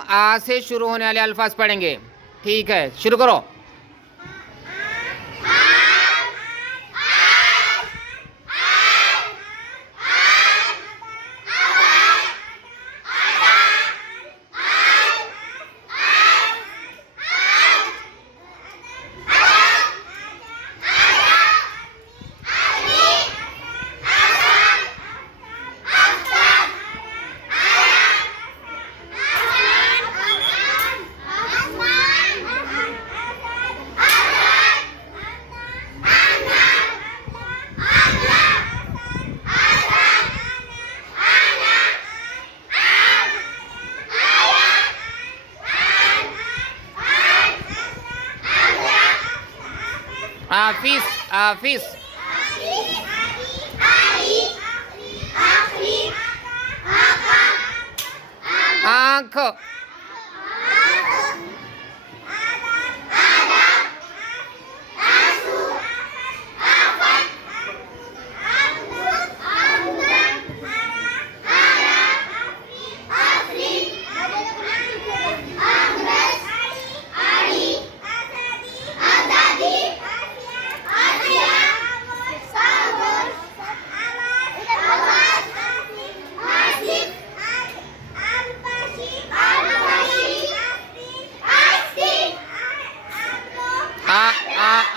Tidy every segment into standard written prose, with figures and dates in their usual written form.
हम आ से शुरू होने वाले अल्फाज पढ़ेंगे। ठीक है, शुरू करो। आफिस, आफिस, आँख,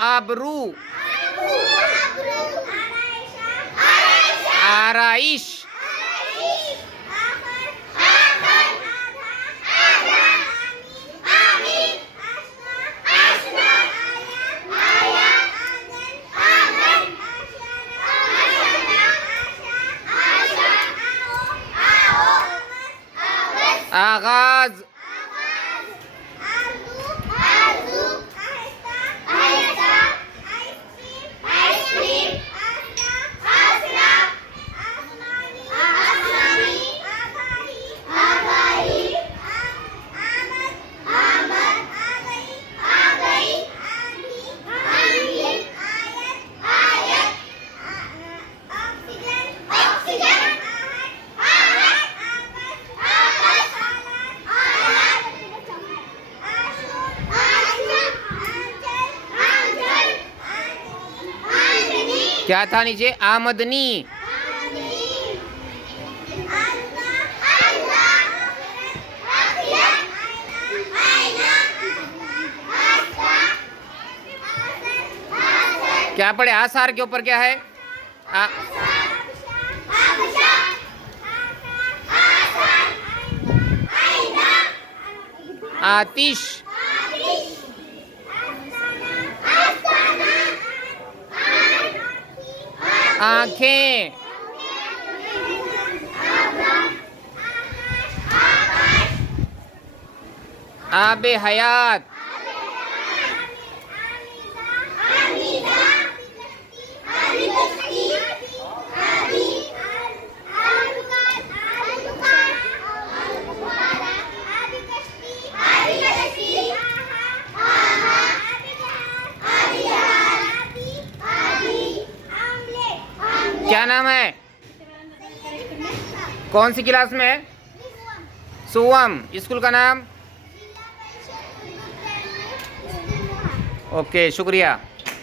आबरू, आराइश, आगाज, क्या था नीचे? आमदनी, क्या पढ़े? आसार के ऊपर क्या है? आतिश, आंखें, आबे हयात, क्या नाम है? कौन सी क्लास में है? सुवम। स्कूल का नाम? ओके, शुक्रिया।